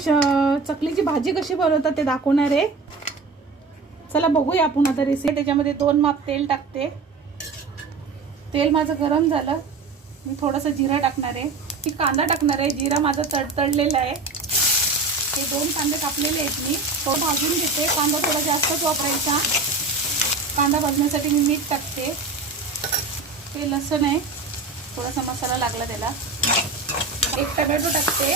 चकलीची भाजी कशी बनवतात ते दाखवणार आहे. चला बघूया आपण आता रेसिपी. त्याच्यामध्ये 2 माप तेल टाकते. तेल माझं गरम झालं, मी थोडंसं जिरा टाकणार आहे. मी कांदा टाकणार आहे. जिरा माझा तडतडलेला आहे. हे 2 कांदे कापलेले आहेत. मी थोडं भाजून घेते. कांदा थोडा जास्तच वापरायचा. कांदा भाजण्यासाठी मी मीठ टाकते. ते लसूण आहे, थोडासा मसाला लागला त्याला. 1 टमॅटो टाकते.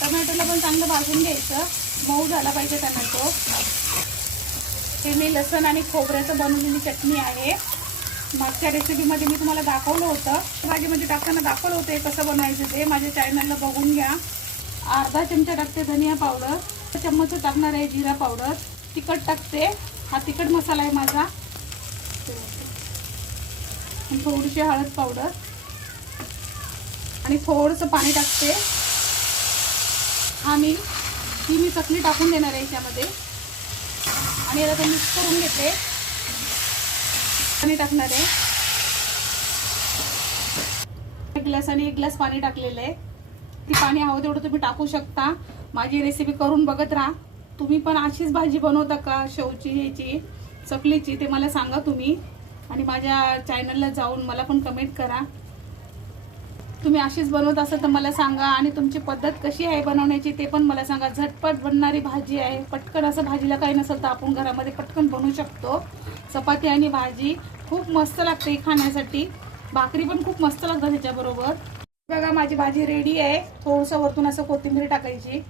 टमॅटोला पण चांगलं भाजून घ्यायचं, मऊ झाला पाहिजे टमॅटो. हे मी लसूण आणि खोबऱ्याचं बनवलेली चटणी आहे. मागच्या रेसिपीमध्ये मी तुम्हाला दाखवलं होतं, भाजीमध्ये टाकताना दाखवलं होतं कसं बनवायचं ते. माझ्या चॅनलला बघून घ्या. अर्धा चमचा टाकते धनिया पावडर. चम्मच टाकणार आहे जिरा पावडर. तिखट टाकते. हा तिखट मसाला आहे माझा. थोडीशी हळद पावडर आणि थोडंसं पाणी टाकते. ही मी चटणी टाकून देणार आहे याच्यामध्ये आणि याला तर मिक्स करून घेते. पाणी टाकणार आहे. 1 ग्लास आणि 1 ग्लास पाणी टाकलेलं आहे. ती पाणी हवं तेवढं तुम्ही टाकू शकता. माझी रेसिपी करून बघत राहा. तुम्ही पण अशीच भाजी बनवता का शेवची, ह्याची चकलीची, ते मला सांगा तुम्ही. आणि माझ्या चॅनलला जाऊन मला पण कमेंट करा. तुम्ही अशीच बनवत असाल तर मला सांगा. आणि तुमची पद्धत कशी आहे बनवण्याची ते पण मला सांगा. झटपट बनणारी भाजी आहे. पटकन असं भाजीला काही नसेल तर आपण घरामध्ये पटकन बनवू शकतो. चपाती आणि भाजी खूप मस्त लागते खाण्यासाठी. भाकरी पण खूप मस्त लागतात त्याच्याबरोबर. बघा माझी भाजी रेडी आहे. थोडंसं वरतून असं कोथिंबीर टाकायची.